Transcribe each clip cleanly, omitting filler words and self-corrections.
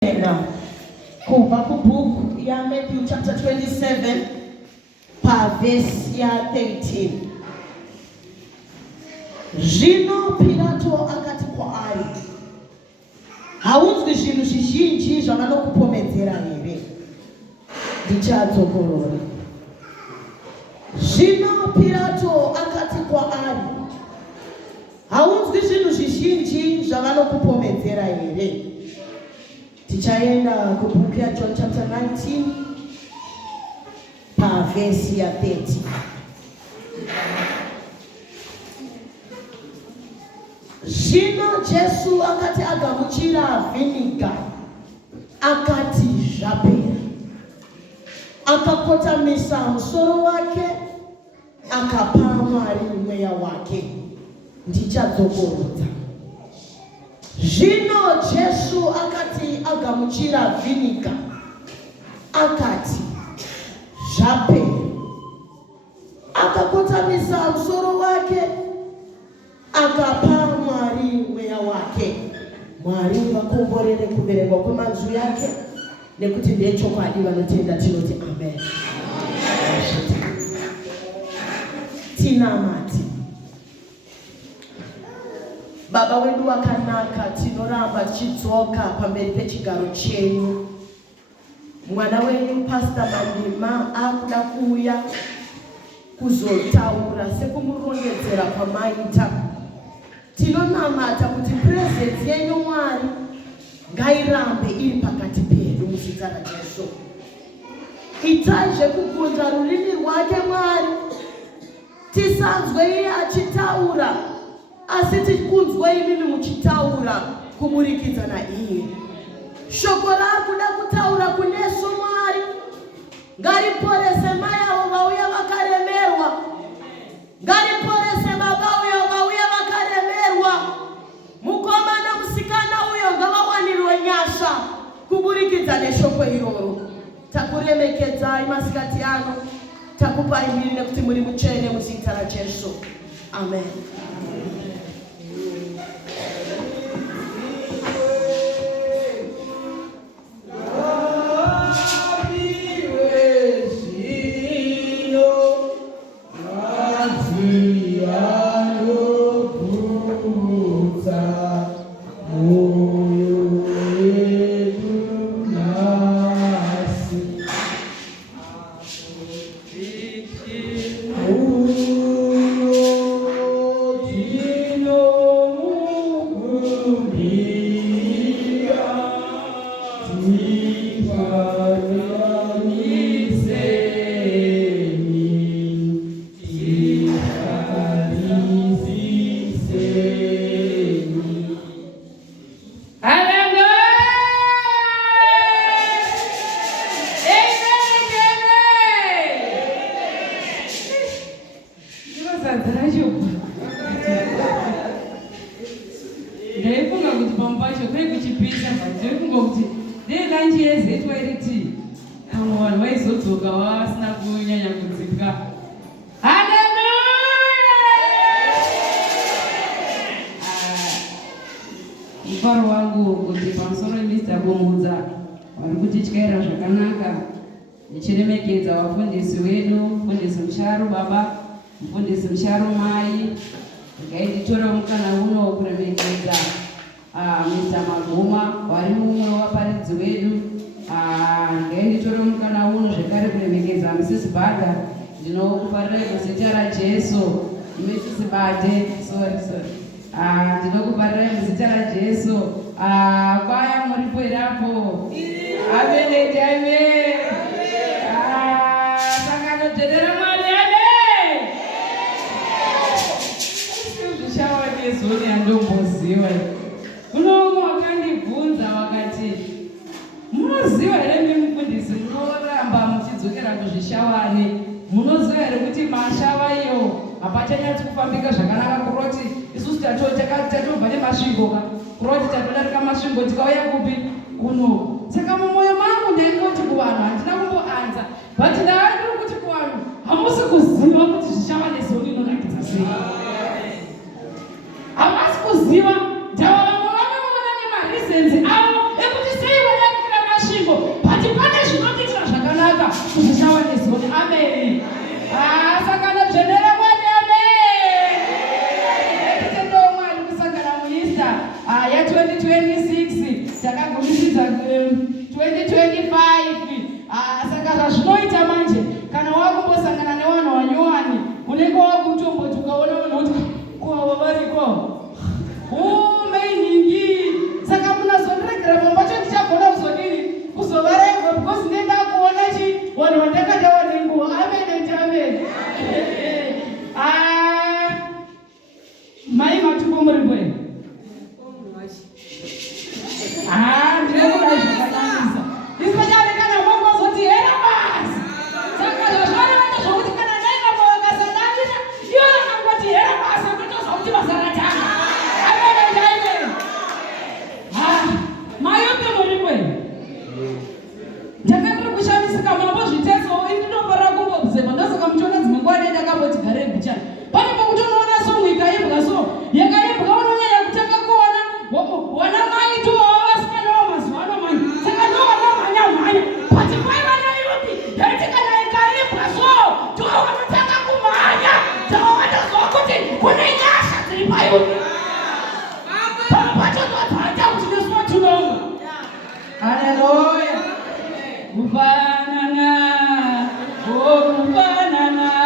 Kubva kubhuku yaMatthew chapter 27 pavhesi ya13. Zvino Pilato akati kwaari, haunzwi zvinhu zvizhinji zvavanokupomedzera here? Ndichadzokorora. Zvino Pilato akati kwaari, haunzwi zvinhu zvizhinji zvavanokupomedzera here? Tichaenda kubhuku yaJohn chapter 19 pavhesi ya30. Zvino Jesu akati agamuchira vhiniga akati zvapera. Akakotamisa musoro wake akapa Mwari mweya wake. Ndichadzokorodza. Zvino Jesu akati agamuchira vhiniga akati zvapera. Akakotamisa musoro wake akapa Mwari mweya wake. Mwari vakomborere kuverengwa kwemanzwi yake, nekuti ndiye chokwadi vanotenda tinoti amen. Tinamati. Baba wedu wakanaka, tinoramba tichidzoka pamberi pechigaro chenyu. Mwana wenyu Pastor Mandima akuda kuuya kuzotaura sekumurongedzera kwamaita. Tinonamata kuti presence yenyu Mwari ngairambe iri pakati pedu muzita raJesu. Itai kugunza rurimi rwake Mwari, tisanzwe iye achitaura, asi tikunzwe imimi muchitaura kumurikidza naiye. Shoko rakuda kutaura kunesu Mwari ngariporese mai avo vauya vakaremerwa, ngariporese baba uyo vauya vakaremerwa, mukomana musikana uyo ngavawanirwe nyasha kuburikidza neshoko iroro. Takuremekedzai masikati ano, takupai mbiri nekuti muri mutsvene muzita raJesu. Amen. Hamasi kuziva, ndawa vamwe vanoona nemareasons avo ekuti sei kuita 2025 saka zvazvinoita manje kana wakumbosangana nevanhu vanyuwani unenge wakutombo tukaona vanhu kuti kuva variko mainhingi saka munazondiregera pambacho ndichagona kuzodini kuzovaregwa because ndenda kuona vanhu vandakadawa nenguva amen mai matupo muri kwenu ndinokuda zvakanakisa isipachaarekana mongozoti hera basi saka zvazvanoita zvokuti kana naimamo vakasadavira ivo vakangoti hera basi akatozva kuti vasaratanga amen mayope muri kwenu ndakatiri kushamisika mambo zviteso indinofarira kungobzeva ndosaka muchiona dzimwe nguva ndakamboti gare bichana pane pokutonoona songo ikaimbwa so yakaimbwa unonyanya kutanga kuona wana maito wavasikana wamazuva ano mani saka ndowana mhanya pati paiva nayupi yaiti kana ikaimbwa so ndowanotanga kumhanya ndowatoziva kuti kune nyasha dziri payupi pamwe pacho ndotaita kuti nesuwa tunonga haleluya kufanana kufanana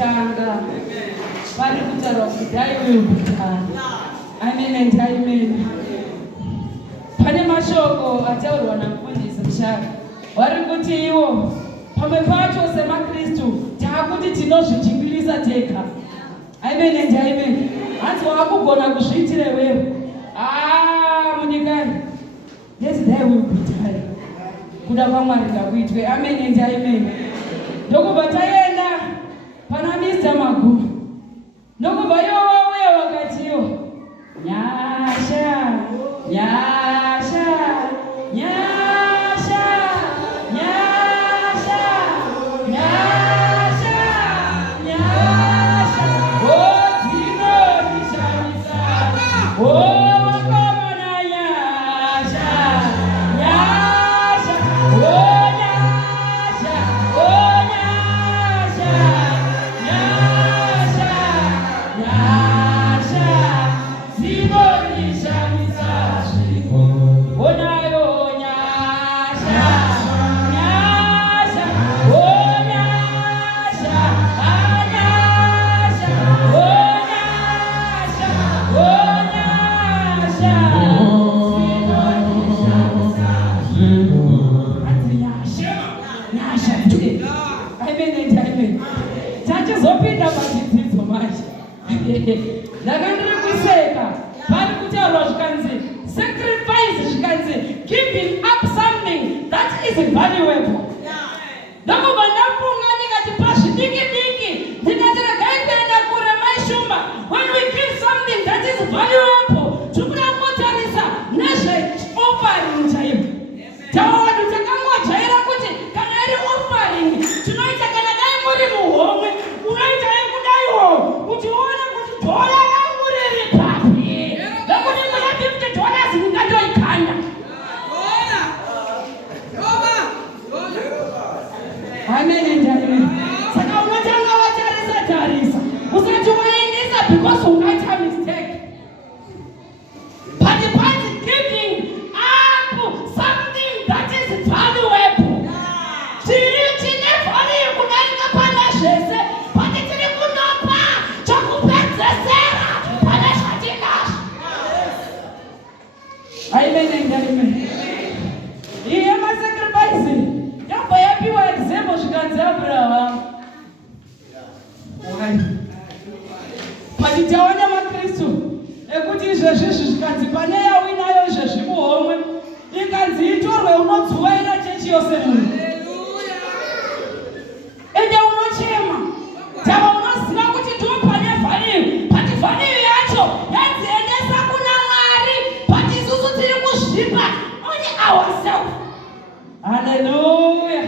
kutanga vari kutaura kuti thy will be done. Amen and amen. Pane mashoko ataurwa namufundisi Mushaka vari kuti iwo pamwe pacho semaKristu taakuti tinozvijingirisa tega. Amen and amen. Hanzi wakugona kuzviitira wewe munyika yes thy will be done. Kuda kwaMwari ngakuitwe. Amen and amen. Ndokubva taenda pana Mr. Magu. Ndokubva iwo wakatiwo nyasha nyasha nyasha nyasha nyasha nyasha odinorishamisa wakomana nyasha nyasha onyasha onyasha nyasha nyasha zinorishamisa onayo nyasha nyasha onyasha anyasha onyasha onyasha zinorishamisa nyasha today. Amen and amen. Tachizopinda pachidzidzo manje ndakandiri kuseka pari kutaurwa zvikanzi sacrifice zvikanzi giving up something that is valuable. Ndokubva ndafunga ndikati pazvidiki diki ndikati regai kuenda kure maishumba. When we give something that is valuable tikuda kutarisa nezveoffering chaivo. Tavanhu takangojaira kuti kana iri offering tinoita kana dai muri muhomwe unoita yekudaiwo kuti uone kuti dhola rangu riri papi nekuti muna $50 ndingatoikanda. Amen and amen. Saka unotanga watarisa usati waendesa because ungaita mistake. But giving up something that is valuable. Tine value kudarika pana zvese, but tiri kunopa chokupedzesera pana zvatinazvo. Amen and amen. Iye masacrifice yabva yapiwa example zvikanzi Abraham. But taona maKristu ekuti izvezvizvi zvikanzi pane yawinayo izvezvi muhomwe ikanzi itorwe unodzwaira chechi yose munhu ende unochema tava unoziva kuti ndiwo pane vhaniyu but vhaniyu yacho yadziendesa kuna Mwari but isusu tiri kuzvipa only ourselves. Haleluya.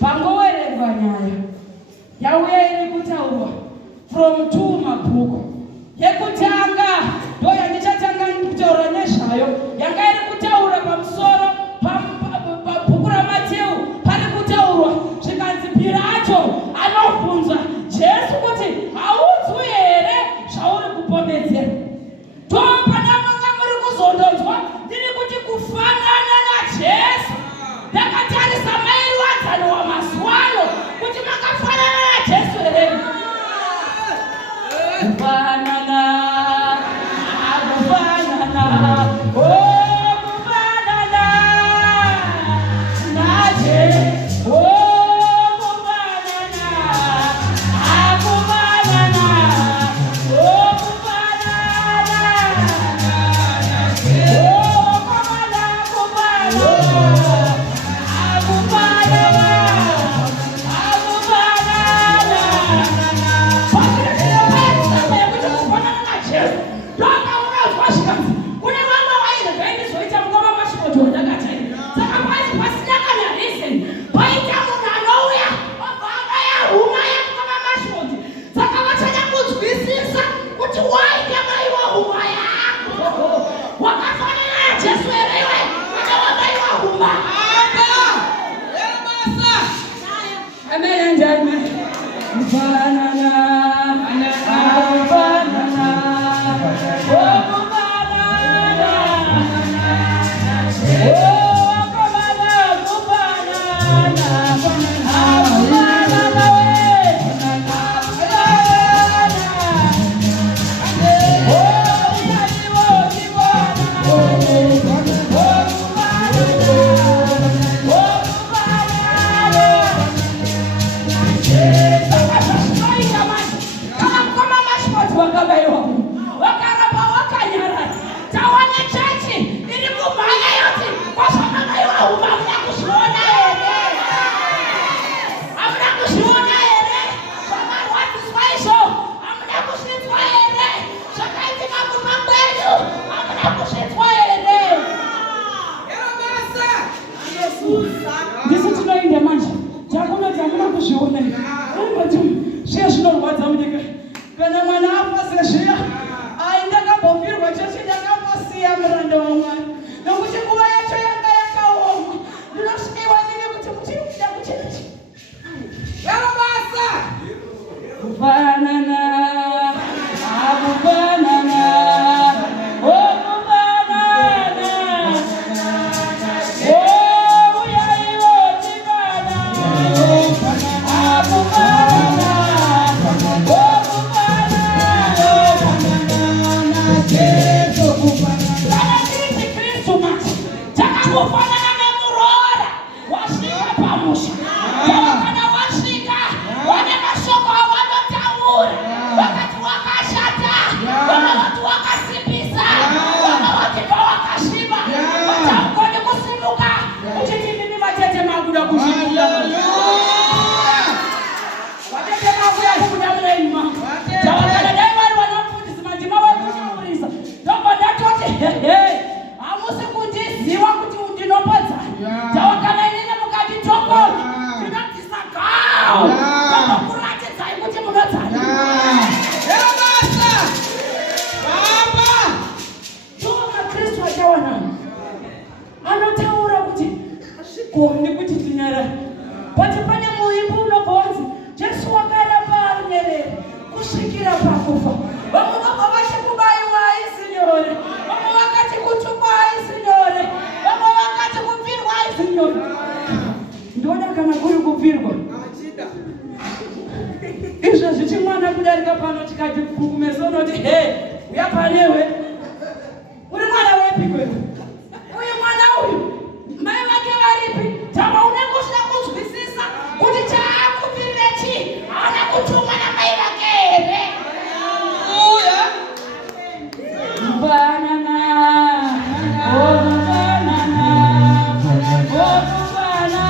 Pangoverengwa nyaya yauya iri kutaurwa from 2 mabhuku. Yekutanga ndo yandichatanga kutaura nezvayo yanga iri kutaura pamusoro pabhuku raMateu pari kutaurwa zvikanzi Pirato anobvunza Jesu kuti haudzwi here zvauri kupomedzera. Ndo pana manga muri kuzondonzwa ndiri kuti kufanana naJesu. Ndakatarisa mairwadzano wamazuwano kuti makafanana naJesu here. Kufanana, kufanana, kufanana naJesu. Kufanana, kufanana, Amen and amen. Banana. zviya zvinorwadza munyika. Kana mwana afa sezviya, ndakambobvirwa chose ndakambosiya muranda waMwari. Nokuti nguva yacho yanga yakaoma. Ndinosvikiwa nini kuti muchikuda kuchinachi. Yarabasa! Kufanana, akufanana, okufanana. Uyaiwo tifana, akufanana, kana tiri Kristu mati takangofanana nemurora wasvika pamusha. Kana wasvika vane mashoko avanotaura, vakati wakashata, vamwe vati wakasimbisa, vamwe vati pawakasviba, vati haugoni kusimuka, uchiti ndini matete makuda kuzvimuka. Vatete makuda kukuda mulenyu mangu. Tavakana dai vari vanofundisa mandima vakuchaurisa. Ndobva ndatoti hamusi kundiziva kuti ndinopodzana. Tavakana inini mukanditoko ndinobvisa gawo vakukuratidzai kuti munodzana. Yarabasa! Baba! Ndiona Kristu achawanani anotaura kuti hazvigoni kuti tinyarare. Pati pane muimbi unobva wanzi Jesu wakaramba anyerere kusvikira pakufa. Vamwe vabva vachikubayiwa haisi nyore, vamwe vakati kutukwa haisi nyore, vamwe vakati kubvirwa haisi nyore. Ndoda kana kuri kubvirwa izvozvi chimwana kudarika pano tikati kukumeso unoti uya panewe uri mwana wepikwe uyu mwana uyu mai vake varipi. Tama unenge usina kunzwisisa kuti chaakubvirire chii. Haana kutumwa namai vake here. Kufanana, okufanana, okufanana,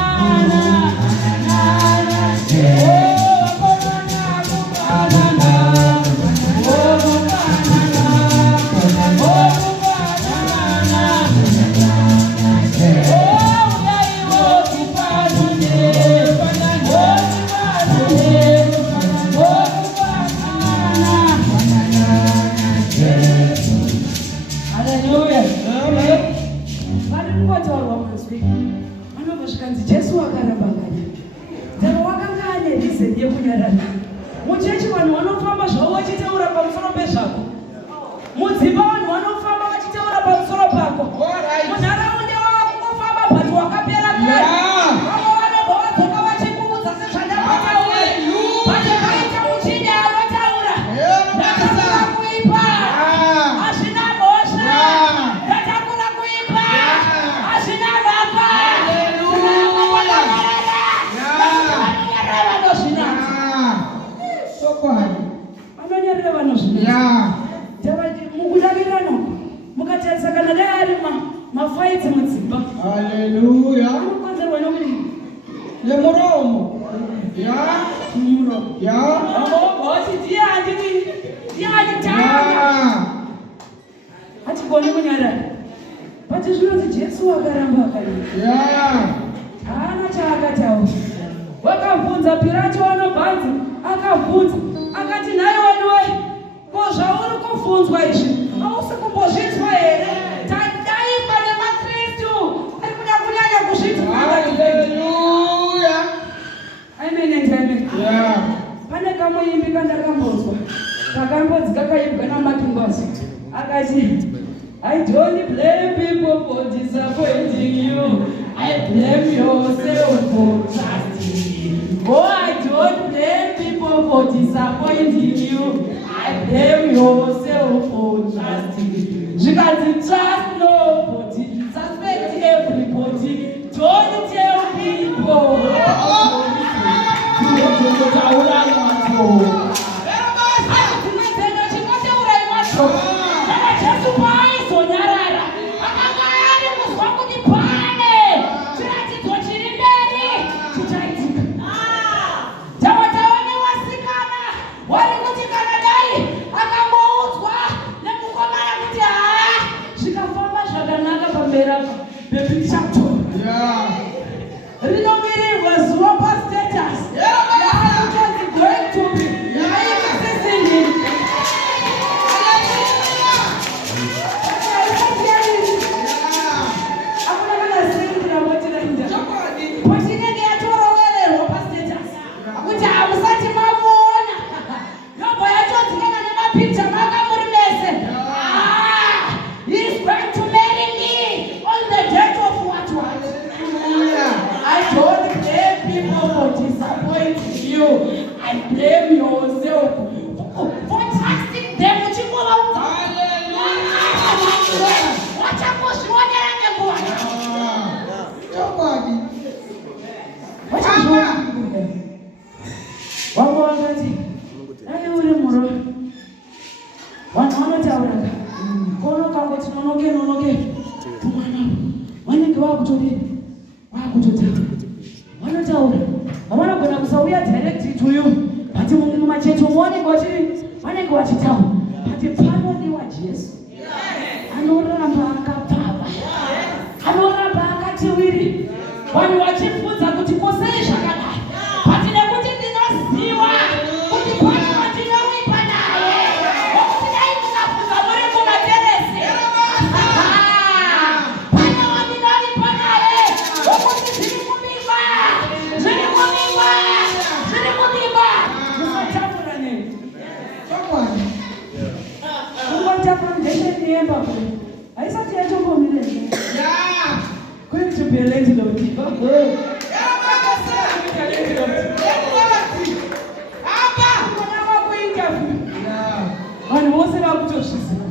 Jesu wakaramba ngani. Tero wakanga ane reason yekunyarara. Muchechi vanhu vanofamba zvavo vachitaura pamusoro pezvako. Mudzimba vanhu vanofamba vachitaura pamusoro pako. Munharaunda wakungofamba but wakapera kare. Vamwe vanobva vadzoka vachikuudza sezvandakataura. Pane paita muchini anotaura. Ndatakura kuipa. Hazvina mhosva. Ndatakura kuipa. Hazvina mhaka. Vanonyarira vanozvinaa mukudavirano mukatarisa kana dai ari mafaidzi mudzimba. Haleluya. Anokonzerwa nokuti nemuromo muromo voti ndiye handitanga hatigoni kunyarara. Pati zvinonzi Jesu wakaramba akanyika. Haana chaakataura. Wakabvunza Pirato anobvanzi akabvunza akati nhai waniwe ko zvauri kubvunzwa izvi hausi kumbozvinzwa here? Tadaimba nemakristu ari kuda kunyanya kuzvinzwa. Haleluya. Amen and amen. Pane kamuimbi kandakambonzwa kakambonzi kakaimbwa naMakingozi akati I don't blame people for disappointing you. I blame yourself for trusting. Oh, I don't blame people for disappointing you. I blame yourself for trusting. You can trust nobody, suspect everybody. Don't tell people. Rinomirirwa zuva pastatus. Going to be Peter vakamurimese. He's going to marry me on the date of what? I don't blame people for disappointing you. I blame yourself for trusting them. Vanogona kusauya direct to you, but mumacheto vanenge vachitaura kuti panodiwa Jesu anoramba akapfava, anoramba akati wiri. Vanhu vachibvunza kuti kosei zvakadai, but nekuti ndinoziva kuti pane wandinowipa naye, wokuti dai mukabvunza muri kumateresi, pane wandinowipa naye, wokuti zviri kubikwa, zviri kubikwa, zviri kubikwa. Musatapura neni. Kungotapura ndesheni yemba kure. Haisati yachongomire. Going to be a lady of the vanhu vose vakutozviziva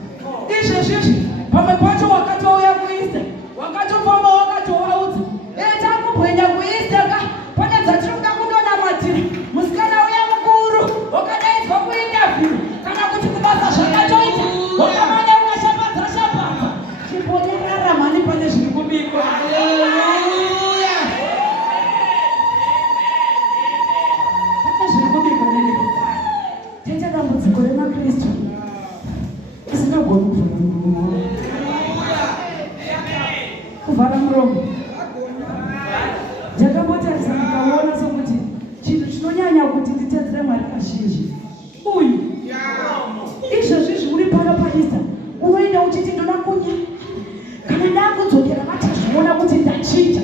izvezvizvi. Pamwe pacho wakatouya kuista, wakatofamba wakatovaudza takubwenya kuista ka pane dzatinoda kundonamatira. Musikana uya mukuru wakadaidzwa kuinterview kana kuti kubasa zvakatoita wakamanya ukashambadza shambadza chiponerara mhani pane zviri kubikwa. Kuvhara muromo. Ndakatarisa ndikaona sokuti chinhu chinonyanya kuti nditedzere Mwari kazhinji uyu izvezvizvi uri pano paista unoenda uchiti ndoda kunya kana ndakudzokera vatazviona kuti ndachinja.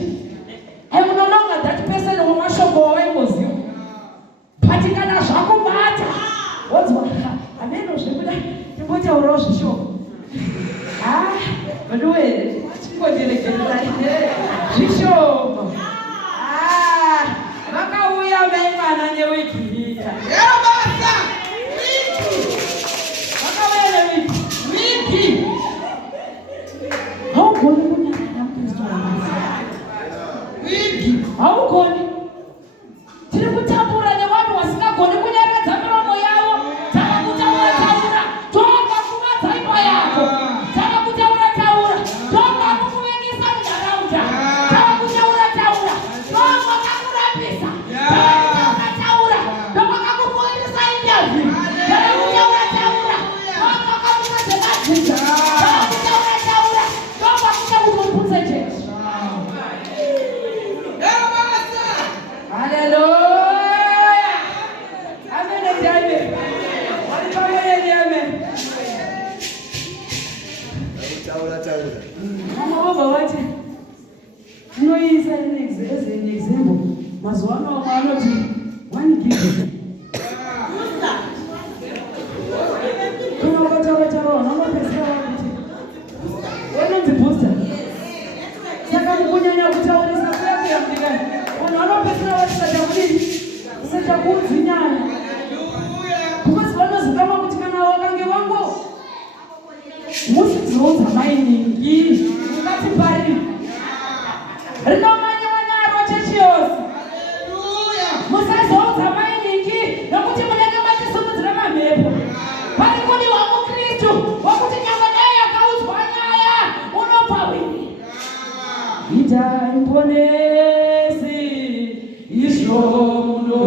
I will no longer that person wamashoko wawaimboziva, but kana zvakubata wodzwa ameno zvekuda timbotaurawo zvishoma. Vanuwe chingoderekererai zvishoma. Vakauya veimana newiki hii. Vakauya newiki. Haugoni kunyarara mukristu wamasi. Haugoni. Tiri kutambura nevanhu vasingagoni kunyaradza miromo yavo. Tava kutaura. Toka kuva dzaipa yako. Tava kutaura. Toka kukuvengesa munharaunda. Tava kutaura. Toka kakurambisa. Tava kutaura. Toka kakufoirisa interview. Tava kutaura. Toka kakutadze madzita. Tava kutaura. Toka kuda kutobvunze Jesu. Hallelujah. Amen and amen. Amen. Mama baba vati tinoisa an example. Mazuva ano vanoti one give. Kana ukataura vanopesera vakuti vanonzi booster. Saka mukunyanya kutaurisa kuyakuyambikani vanhu vanopesera vatisachakudini tisachakudzinyanya because vanozikama kuti kana wakange wango musidziudza mainingi ungati pari rinomanyiwa naro chechi yose. Musazoudza mainingi nokuti munenge matisimudzira mamhepo. Pari kudiwa mukristu wokuti nyangwe dai yakaudzwa nyaya unopa wini. Ita imponesi izvo muno.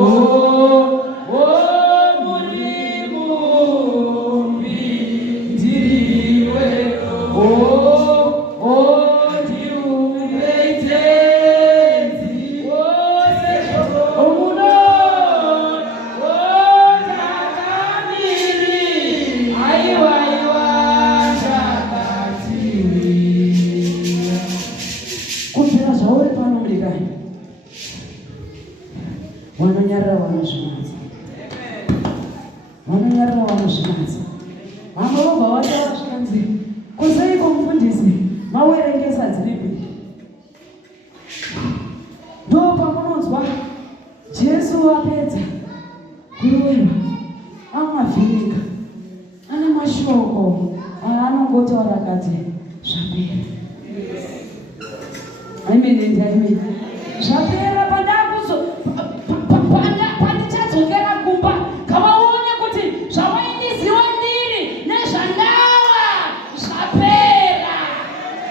Vanonyarara vanozvimadza. vamwe vobva vataura zvikanzi kuseiko mufundisi mawerengesa dziripi. Ndo pamunonzwa Jesu apedza kurova amavhiringa ane mashoko anongotaura akati zvapera. Amen. Zvapera pandichadzokera kumba kavaone kuti zvavaindiziva ndiri nezvandava zvapera.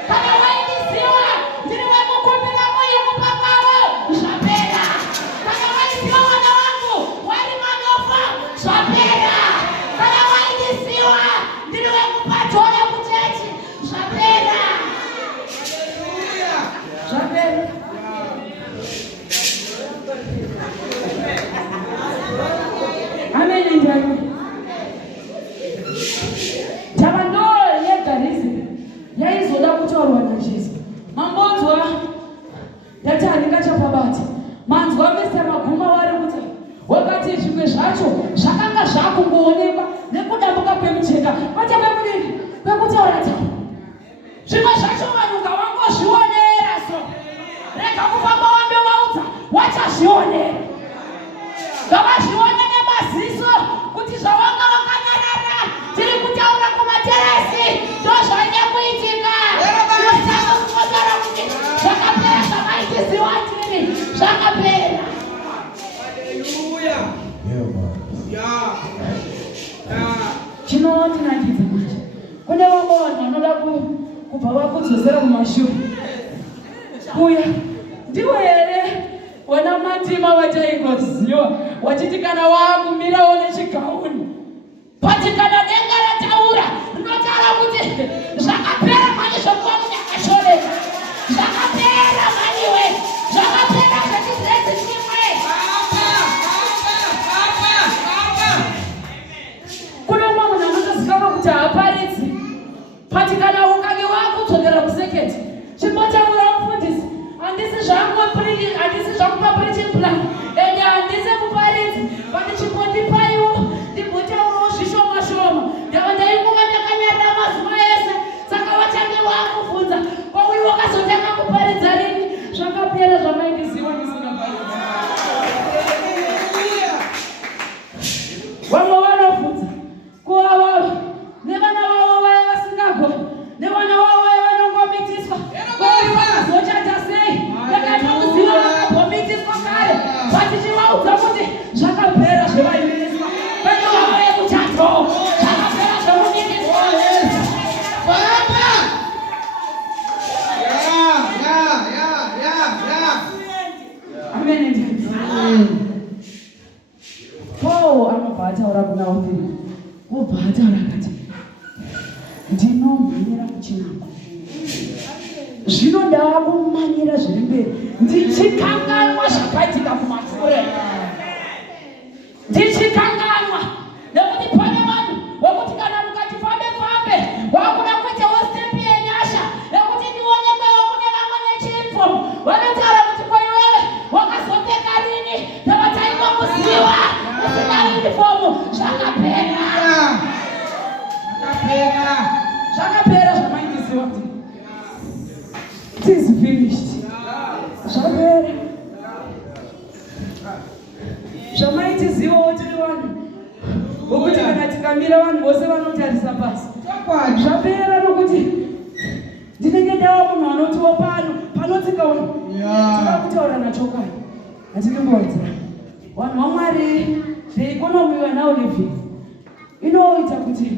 Kana vaindiziva ndiri wemukumbira muimupa kwavo zvapera. Kana vaiziva mwana wangu wari manofa zvapera. Kana vaindiziva ndiri wekupatore kuchechi zvapera. Zvapera. Amen. Tava ndo yegarizi yaizoda kutaurwa naJesu. Mambonzwa ndati handingachapabati. Manzwa Mr. Maguma vari kuti wakati zvimwe zvacho zvakanga zvakungoonekwa nekudambuka kwemucheka patave kudini kwekutaura taura. Zvimwe zvacho vanhu ngavangozvionera so. Rega kufamba wandovaudza wachazvionera. Ngavazvione nemaziso kuti zvawanga wakanyarara tiri kutaura kumaterasi ndozvaine kuitika. Ndotanga kukotora kuti zvakapera zvavaitiziva tiri zvakapera. Chinondinakidza manje kune vamwe vanhu vanoda kubva vakudzosera mumashure. Kuya ndiwe here wana matima wataingoziva wachiti kana wakumirawo nechigauni pati kana denga rataura rinotaura kuti zvakapera manje zvokuva munyakashoreka. Zvakapera maniwe, zvakapera zvechidresi chimwe. Kuno umwe munhu anotozikanwa kuti haaparidzi pati kana ukange wakudzokera kuseketi chimbotaura mufundisi handisi zvakupa preaching plan ende handisi kuparidzi pati chimbondipaiwo ndimbotaurawo zvishoma shoma. Ndava ndaikuva ndakanyarara mazuva ese saka wachange wakubvunza kwauyi wakazotanga kuparidza rini. Zvakapera zvamaindiziva ndisingaparidzi. Vamwe vanobvunza kuvava nevana vavo vaya vasingagoni nevana vavo vaya vanongomitiswa vakazochata sei vakatokuziva vakambomitsiswa kare vatichivaudza kuti zvakapera zvevaimiswa vana vavo yekuchato zvakapera zvemumitiswa. Amen. Paul anobva ataura kuna Ofiri obva ataura akati ndinomhanyira kuchinako zvino ndava kumanyira zviri mberi ndichikanganwa zvakaitika kumashure. Ndichikanganwa nekuti pane vanhu vokuti kana mukati fambe wakuda kuitawo stepi yenyasha yekuti ndionekwewo kune vamwe nechipfo vanotaura kuti kwaiwewe wakazopfeka rini ndavataingokuziva usina unifomu. Zvakapera. Zvakapera zvamaindiziva kuti it is finished. Zvapera zvamaitizivawo tiri vanhu vokuti kana tikamira vanhu vose vanotarisa pasi. Zvapera nokuti ndinenge ndava munhu anotiwo panotsikaona toda kutaura nachokani hatinongowedzera vanhu vaMwari. The economy we are now living inoita kuti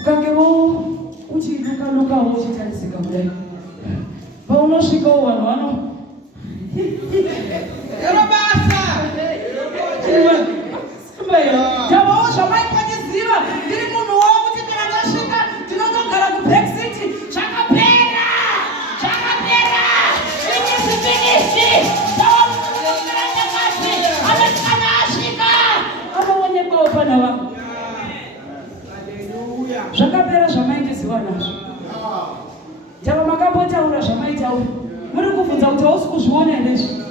ukangewo uchiluka-lukawo uchitarisika kudai paunosvikawo vanhu vano tavawo zvamaipatiziva ndiri munhu wavo kuti kana tasvika tinotogara kubrexit. Zvakapera. Finisi tavamunokeranyakati anoti kana asvika anoonekwawo pana vanhu. Zvakapera zvamaindiziva nazvo. Tava makambotaura zvamaitaura muri kubvunza kuti hausi kuzviona here zvi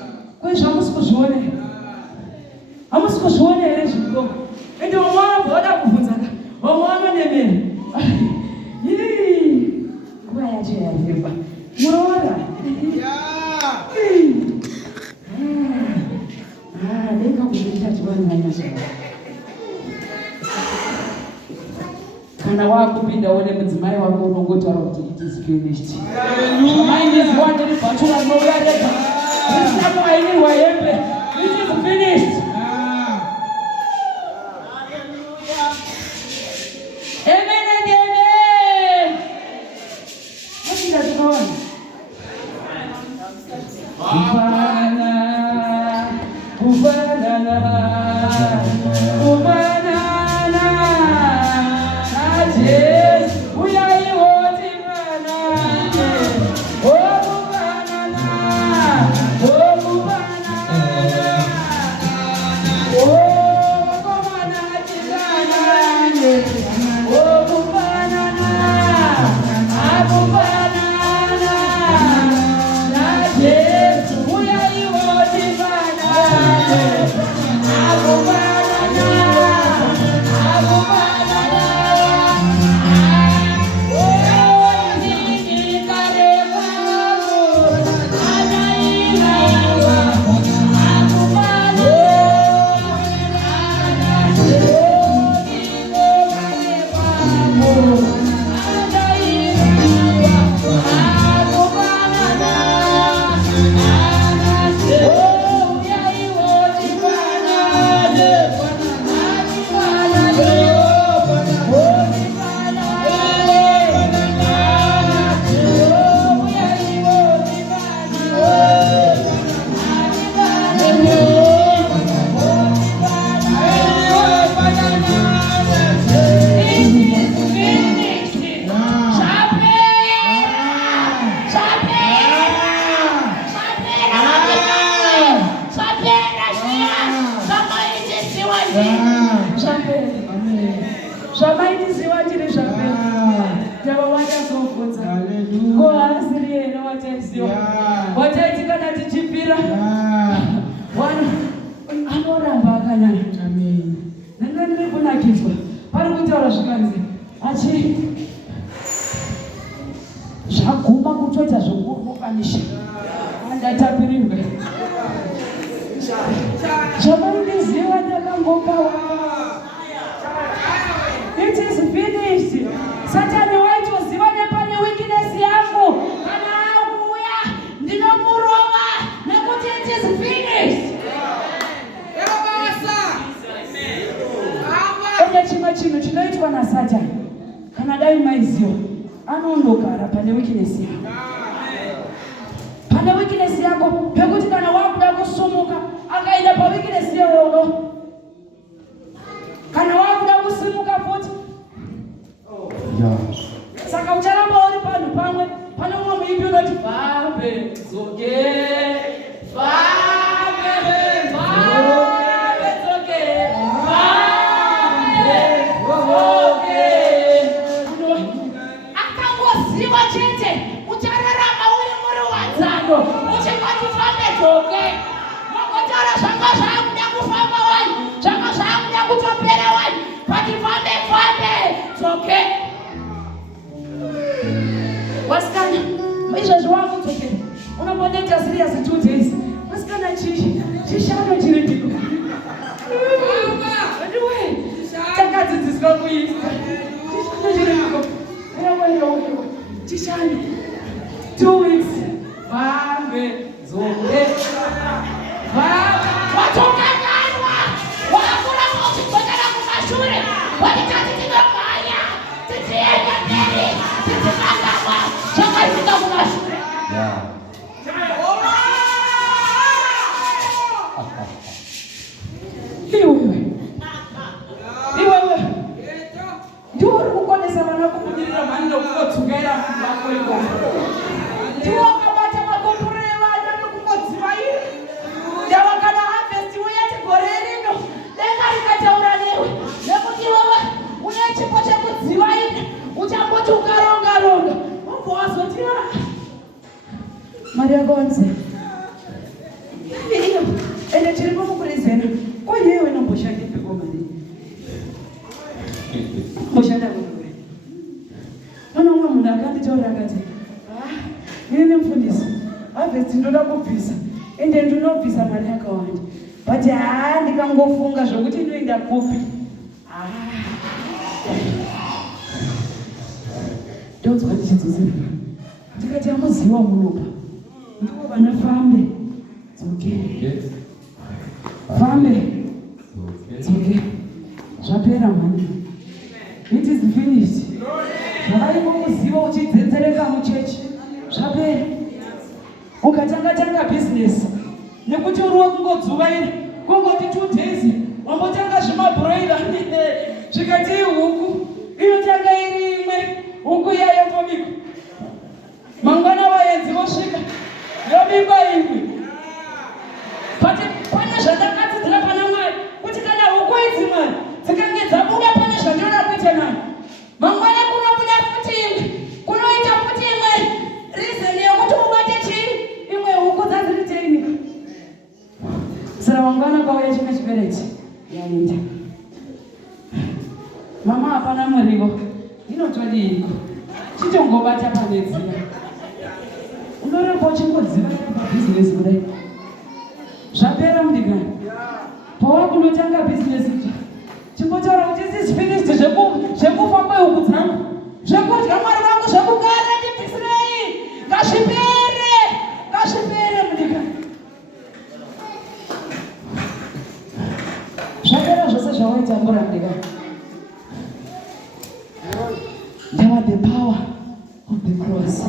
kwai zvamusi kuzviona here hamusi kuzviona here zviko ende vamwe vanobva vada kubvunzaka vamwe vanoneme kana wakupinda one mudzimai wako unongotaura kuti it is finished. Zvamaindiziwa ndiri bhatura rinouya rega risina kuvainirwa hembe. It is finished. Amen and amen. Ngashinda tinoona kufanana Jesu uyaiwo tifanane kufanana Zvamaitiziwa tiri zvapera. Ndava wachazobvunza. Ko haasiri yena wataisiwa. Wataitika kana tichipira. Anoramba akanyanya. Ndiri kunakidzwa. Pari kutaura zvikanzi. Zvaguma kutoita zvokurukanisha. Ndatapirirwa. Zvamaitiziwa ndakangopawa. It is finished. Satani waitoziva nepane weakness yangu. Kana auya ndinomurova nekuti it is finished. Ende chimwe chinhu chinoitwa naSatani. Kana dai maiziva anondogara pane weakness yako. Pane weakness yako pekuti kana wakuda kusumuka akaenda paweakness iyoyo. Kana wakuda kusimuka futi. Saka ucharamba uri panhu pamwe. Pane umwe muimbi unoti fambe dzoke. Fambe dzoke. Fambe dzoke. Akangoziva chete uchararama uri muri wanzano. Uchingoti fambe dzoke. Makotaura zvanga zvakuda kufamba wani. Zvanga zvakuda kutopera wani. Pati fambe dzoke. Wasikana, izvozvo wakudzokera. Unombondoita serious 2 days. Wasikana chishano chiripiko. Anyway, takadzidziswa kuisa. Chishano chiripiko. Chishano. 2 weeks. Fambe dzoke. Watokanganwa. Wakura kuchidzokera kumashure. Watitati tinomhanya. Titienda mberi. Titimangama. Zvakaisika kumashure. Iwewe. Ndiwe uri kukonesa vana kubudirira mhani nokungotsukaira vako ikoko. Ndiwe wakabata makombure evana nokungodzivaira. Ndava kana harvest uyati gore rino. Denga rikataura newe. Nekuti iwewe une chipo chekudzivaira. Uchamboti ukaronga. Wabva wazoti mari yakawanze. Iyo. Ende chiripo mukurizena. Ko iyewe nomboshandipi komari. Moshanda kuri. Pana umwe munhu akanditaura akati, "Ini mufundisi, harvest ndoda kubvisa. Ende ndinobvisa mari yakawanda. But ndikangofunga zvokuti inoenda kupi. kuzozera tikati amuziwa munopa ndiko vana fambe dzoke fambe dzoke zvapera mhani. It is finished. Zvavaimo kuziva uchidzenzereka muchechi zvapera. Ukatanga business nekuti uriwo kungodzuvaira kungoti 2 days wambotanga zvimabroiler zvikati huku inotanga iri imwe huku iya yotobikwa mangwana vaenzi vosvika yobikwa imwe. But pane zvandakadzidzira pana Mwari kuti kana huku idzi Mwari dzikange dzabuda pane zvandoda kuita nayo mangwana kunobuda futi imwe kunoita futi imwe reason yekuti ubate chii imwe huku dzadziriteini. Saka mangwana kwauya chimwe chibereti yaita mama hapana murivo inotodiko chitongobata pane dziya unoremba uchingodziva pabhizinesi kudai zvapera mudigani pauri kunotanga bhizinesi chimbotaura kuti this is finished zvekufamba huku dzangu zvekudya Mwari vangu zvekugara ndibhisirei ngazvipere mudigani zvapera zvose zvawaita mbura mudigani. There was the power of the cross.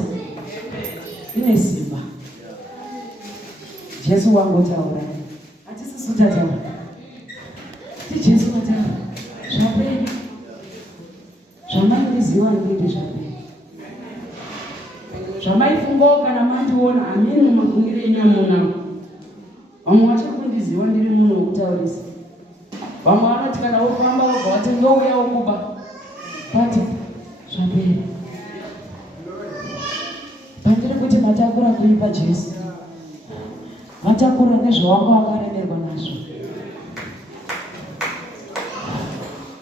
Ine simba. Jesu wangu taura. Atisi sutataura. Ti Jesu wataura. Zvapera. Zvamaiziva ndiri zvapera. Zvamaifungawo kana mandiona ameni mumagumire enyu amuna. Vamwe vachakundiziva ndiri munhu wokutaurisa. Vamwe vanoti kana ufamba wobva wati ndouya wokuba. But zvapera. Pandiri kuti matakura kuipa Jesu. Matakura nezvawanga wakaremerwa nazvo.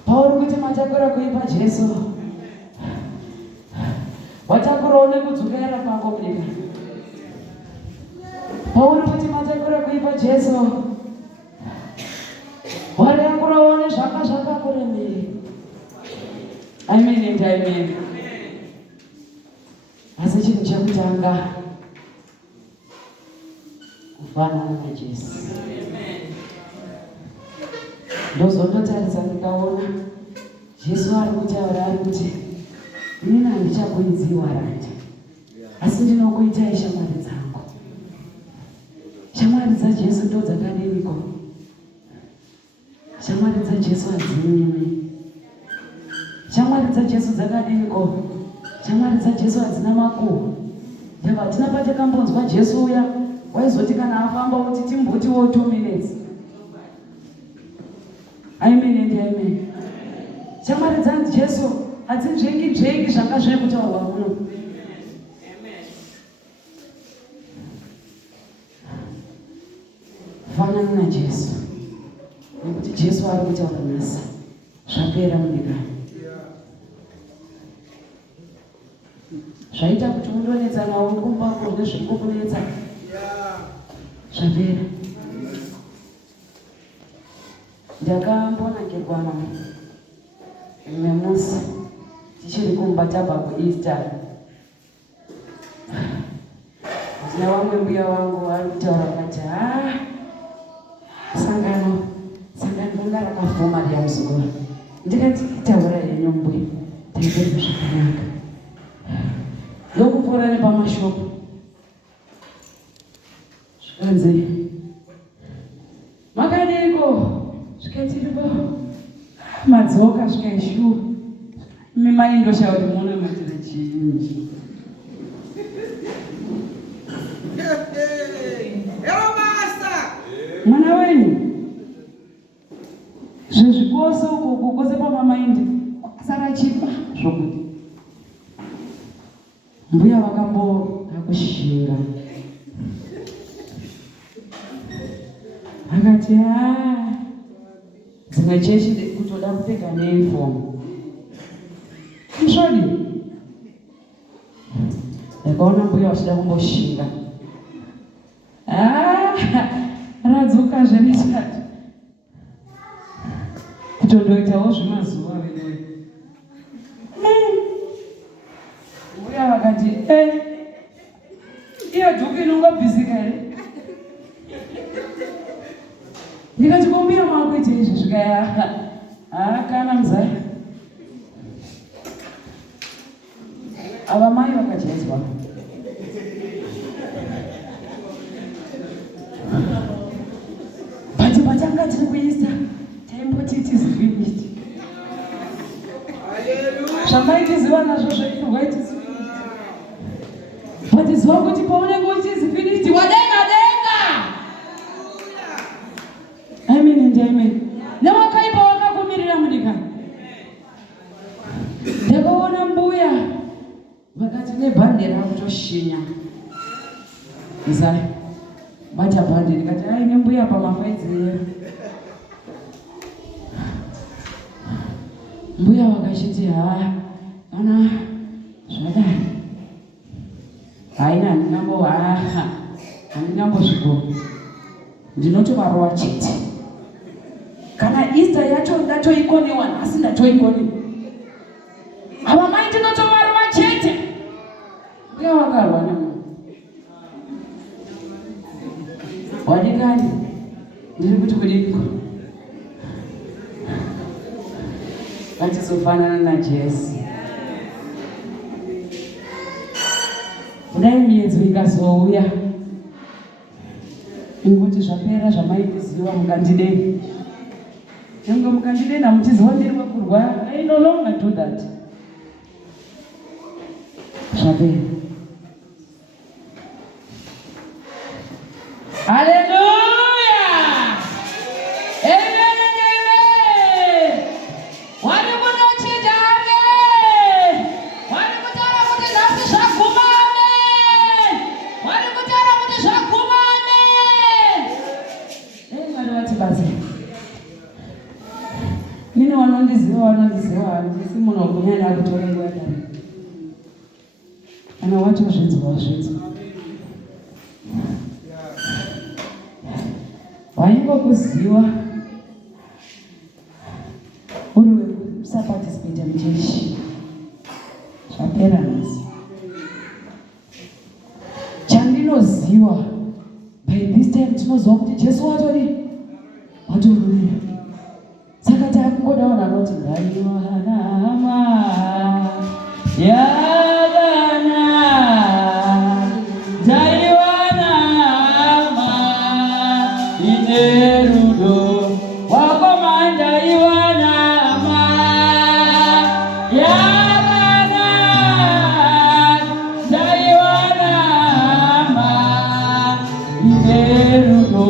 Pauri kuti matakura kuipa Jesu. Watakurawo nekudzokera kwako kudika. Pauri kuti matakura kuipa Jesu. Watakurawo nezvakakuremera. Amen and amen. Asi chinhu chekutanga kufanana naJesu. Ndozondotarisa ndikaona Jesu ari kutaura ari kuti ini handichakuidziwa randi asi ndinokuitai shamwari dzangu. Shamwari dzaJesu ndo dzakadiniko? Shamwari dzaJesu hadzimimi. Shamwari dzaJesu dzakadiniko? Shamwari dzaJesu hadzina makuhwa. Ndeva hatina patakambonzwa Jesu uya waizoti kana afamba kuti timbotiwo 2 minutes. Amen and amen. Shamwari dzaJesu hadzinzvengi zvanga zviri kutaurwa muno. Fanana naJesu. Nekuti Jesu ari kutaura nhasi. Zvapera mudigani. Zvaita kuti undonetsa nawo kumba kurwe zviri kukunetsa. Zvapera. Ndakambonakirwa imwe musi tichiri kumba tabva kuEaster. Na vamwe mbuya vangu vari kutaura kuti sangano ranga rakafoma ryamuzukuru. Ndikati taura henyu mbuya taipedza zvakanaka. Ndokupfuura nepamashopu zvikanzi makadiko zvikatiripo madzoka zvikaishuwa mimaindosha kuti muone matira chinyi. Mwana wenyu zvezvikoso uko kwose pamamaindi sara chipa zvokuti mbuya vakamboda kushinga akati dzimwe chechi kutoda kupfeka nefomu msvodi. Ndakaona mbuya vachida kumboshinga radzoka zvenechati kutondoitawo zvemazuva vewe mbuya akati iyo dhuku inongobvisika here. Ndikati kumbira makuita izvi zvikaya kana muzaya. Ava mai vakajedzwa. Bati patanga tiri kuisa taimboti it is finished. Zvamaitiziva nazvo zvaitwa it is finished. But ziva kuti paunenge uchizi finished wadenga denga. Amen and amen. Newakaipa wakakumirira munyika. Ndakaona mbuya vakati nebhande rakutoshinya. Izai bata bhande ndikati aine mbuya pamafaidzi here. Mbuya vakachiti kana zvadai haina handingambosviko ndinotovarowa chete. Kana Easter yacho ndatoikoniwa nhasi ndatoikoniwa. Ava mai ndinotovarowa chete. Mbuya vakarwa namunhu. Wadikani ndiri kuti kudiniko ngatizofanana naJesu. Kudai miyedzo ikazouya inguti zvapera zvamaitiziva mukandidei. Nyangwe mukandidei namuchiziva ndiri wekurwara. I no longer do that. Zvapera. Hallelujah! Amen and amen! Wari kunochinja amen! Wari kutaura kuti nhasi zvaguma amen! Wari kutaura kuti zvaguma amen! Mwari vati basi. Nini vanondiziva handisi munhu wakunyanya kutora nguva yakare. Kana watozvinzwa wazvinzwa. Waingokuziva uri wekusaparticipate muchechi. Zvapera nhasi. Chandinoziva by this time tinoziva kuti Jesu watorurira. Saka takungodawo nanoti ngaiwana hama yakana ndaiwana hama ine rudo wakoma ndaiwana hama yakana ndaiwana hama ine rudo.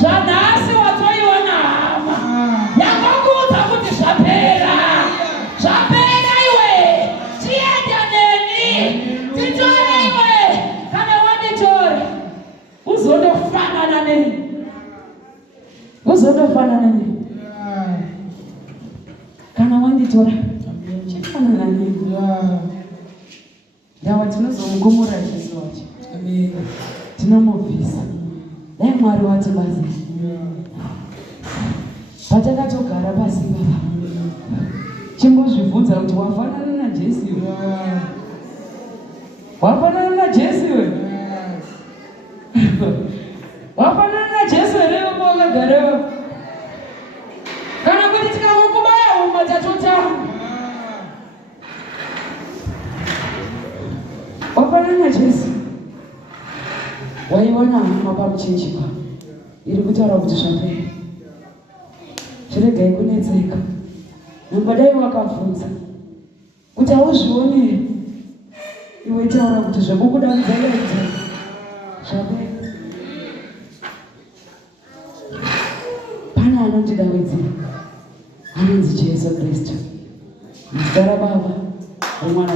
Zvanhasi watoiona hama yangokuudza kuti zvapera. Zvapera iwe. Chienda neni. Titore iwe. Kana wanditora uzondofanana neni. Uzondofanana neni. Kana wanditora chifanana neni. Ndawa tinozomugomora Jesu wacho. Amen. Tinomubvisa. Dai Mwari wati basi. Patakatogara pasi baba. Chimbozvibvunza kuti wafanana naJesu iwe. Wafanana naJesu iwe. Wafanana naJesu here wakagarewa. Kana kuti tikamukubaya uma tatotama. Wafanana naJesu. Waiona hama pamuchinjikwa. iri kutaura kuti zvapera. Zviregai kunetseka. Namba dai wakabvunza kuti hauzvioni here, iwe taura kuti zvekukudaridza zvapera. Pane anondidaidzira, anonzi Jesu Kristu, muzita raBaba, raMwana,